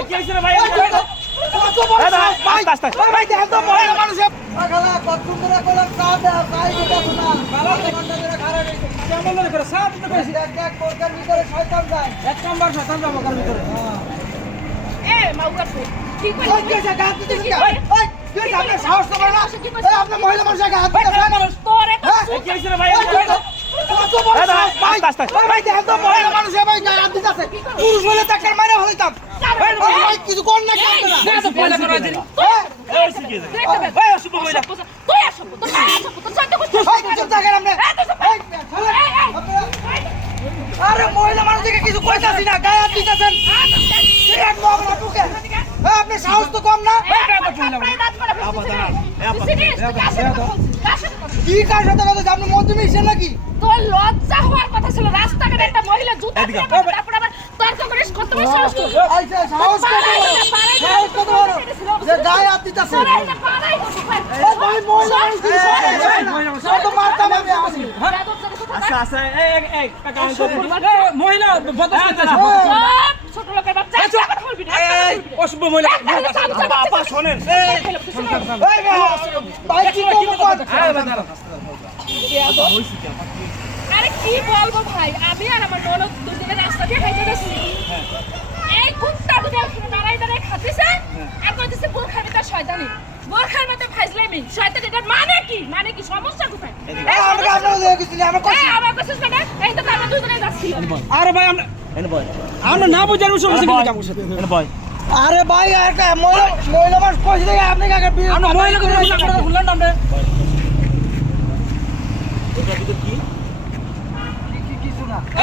কি হয়েছে রে ভাই কত বড় এই ভাই, সাহস, ভাই আস্তে, আস্তে। ভাই, ভাই দেখেন তো মহিলা মনে মানুষের হাত মানুষ পুরুষ হলে তো মারে ভাই কিছু কোন না কেন না তো পয়লা করা দিন হ্যাঁ এই শিখে দে এই মহিলা তুই কিছু এই। আরে মহিলা মানুষকে কিছু কইতাছি না গায়ে হাত দিতেছেন আপনি সাহস তো কম না কি কার সাথে কথা আপনি মধ্যে মিশছেন নাকি তোর লজ্জা হওয়ার কথা ছিল রাস্তাঘাটে একটা মহিলা জুতা তারপর তর্ক করিস কত বড় সাহস তোর? এই যে সাহস কত বড় সাহস কত বড় যে গায়ে হাত দিতেছে তোর একটা পাড়াই হতো, ভাই। এই ভাই মহিলা সব তো মারতাম আমি আসি বেয়াদব জানি কোথাকার। আচ্ছা আচ্ছা এই এই এই কাকা মহিলা বদমাশ করতেছে ছোট লোকের বাচ্চা কথা বলবি না, এই বলবি মহিলা আপা আপা শোনেন এই এই ভাই কি করব কর এই বাজার আরে কি বলব ভাই? আমি আর আমার ননদ দুজনে রাস্তা দিয়ে হাইটে গেছি এই কুত্তা দুটো ওখানে দাঁড়াই দাঁড়াই খাতিছে আর কইতেছে বোরখার ভিতর শয়তানি। বোরখার মধ্যে ফাইজলামি। শয়তানি এটার মানে কি? মানে কি? সমস্যা কোথায়? এই আমাকে আপনারা দেখে গেছিলেন আমার কষ্ট আমার কাছে এই তো আমরা দুজনে যাচ্ছি। আরে ভাই আমরা আমরা না বুঝার কাকুর সাথে। আরে ভাই আর কা মহিলা মহিলা মানুষ কইছে দেখে আপনি কাকে আমরা মহিলা করে না আমরা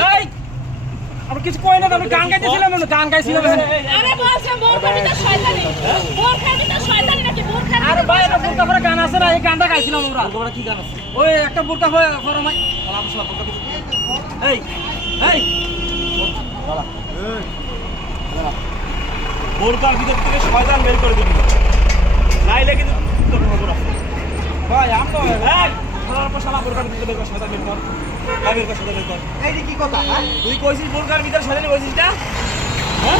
এই! আমরা কিছু কই না আমরা গান গাইতেছিলাম না গান গাইছিলাম আরে বলছে বোরখার ভিতর শয়তানি। বোরখার ভিতর শয়তানি নাকি? বোরখার আরে ভাই এটা বোরকা পরে গান আছে না এই গানটা গাইছিলাম আমরা। তোমরা কি গান আছে? ওই একটা বোরকা পরে পরে মাই। এই এই। বোরকার ভিতর থেকে শয়তান বের করে দিবি। নাইলে কিন্তু তোর ভাই আমরা তোর পর শালা বোরকার ভিতরে বের কর শয়তান বের কর ভাই বের কর শয়তান বের কর এই কি কথা হ্যাঁ তুই কইছিস বোরকার ভিতরে শয়তান কইছিস না হ্যাঁ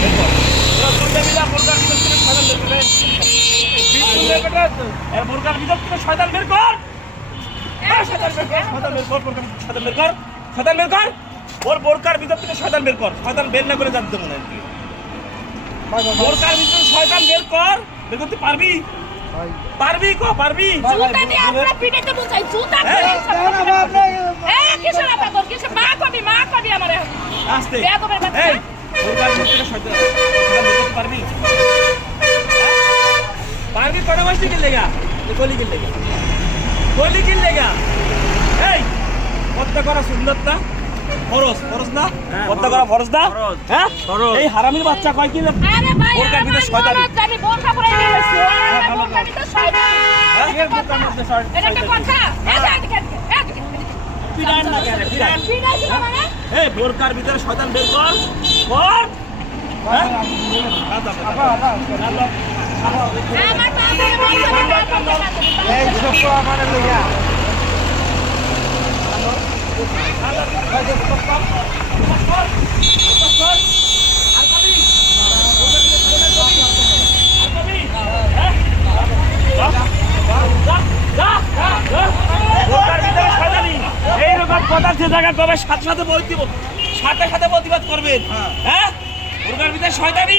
বের কর তোরা দুইটা মিলে বোরকার ভিতর থেকে শয়তান বের করে এর বোরকার ভিতর থেকে শয়তান বের কর এই শয়তান বের কর বের কর বোরকার কর বের কর ওর বোরকার ভিতর থেকে শয়তান বের কর শয়তান বের না করে জানতে মনে হয় বোরকার ভিতরে শয়তান বের কর বের করতে পারবি পারবি কো পারবি? জুতা দিয়ে আমরা পিটাইতে বলছাই জুতা আপনি এ কিসের আপা তোর কিসের মা কবি মা কবি আমারে। আস্তে। বেয়াদবের বাচ্চা। এই শয়তান শয়তান বের করতে পারবি? হ্যাঁ? পারবি কটা মাস কি লেগা? কলি কি লেগা কলি কি লেগা। এই পদ্মা করা সুন্দর না ফরজ ফরজ না? পদ্মা করা ফরজ। না? হ্যাঁ? এই হারামির বাচ্চা কয় কি আরে ভাই ভিতরে আমার শয়তানি। আমি বোরখা পরে নিয়ে এসেছি। বোরকার ভিতরে শয়তানি। হ্যাঁ? এটা কথা। এটা একটা কথা। এই যে এদিকে এদিকে এদিকে পিরান না কেন পিরান পিটাইছিল মানে এই বোরকার ভিতরে শয়তান বের কর। কর। হ্যাঁ? আমার পা ধরে বলছে ছোট আমার লইয়া। বোরকার যে জায়গায় কবে সাথে সাথে বলতে সাথে সাথে প্রতিবাদ করবেন। হ্যাঁ? বোরকার ভিতরে শয়তানি।